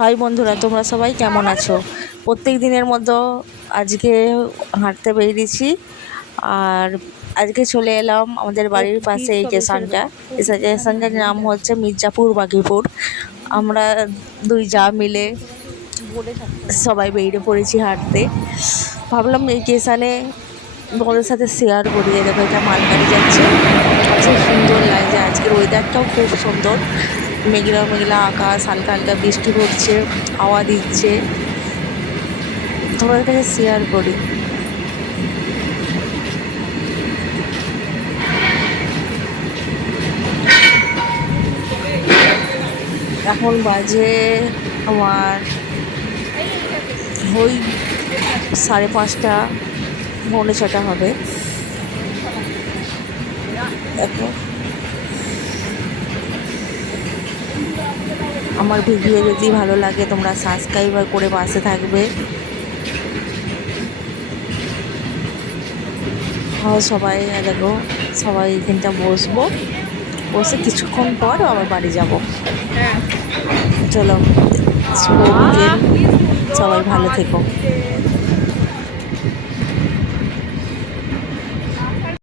High বন্ধুরা, তোমরা সবাই কেমন আছো? প্রত্যেক দিনের মতো আজকে হাঁটতে বেরিয়েছি। আর আজকে চলে এলাম আমাদের বাড়ির পাশে এই স্টেশনটা। এই স্টেশনটার নাম হচ্ছে মির্জাপুর বাঁকিপুর। আমরা দুই যা মিলে সবাই বেরিয়ে পড়েছি হাঁটতে। ভাবলাম এই স্টেশনে তোমাদের সাথে শেয়ার করি। দেখো, এটা মালগাড়ি যাচ্ছে, আজকে সুন্দর লাগছে। আজকের ওয়েদারটাও খুব সুন্দর, মেঘলা মেঘলা আকাশ, হালকা হালকা বৃষ্টি পড়ছে, হাওয়া দিচ্ছে। তোমাদের কাছে শেয়ার করি। এখন বাজে আমার ওই 5:30, 6:45 হবে এখন। আমার ভিডিও যদি ভালো লাগে তোমরা সাবস্ক্রাইব করে পাশে থাকবে। সবাই দেখো, সবাই এখানটা বসবো, বসে কিছুক্ষণ পর আবার বাড়ি যাব। চলো, শুভ বিকেল, সবাই ভালো থেকো।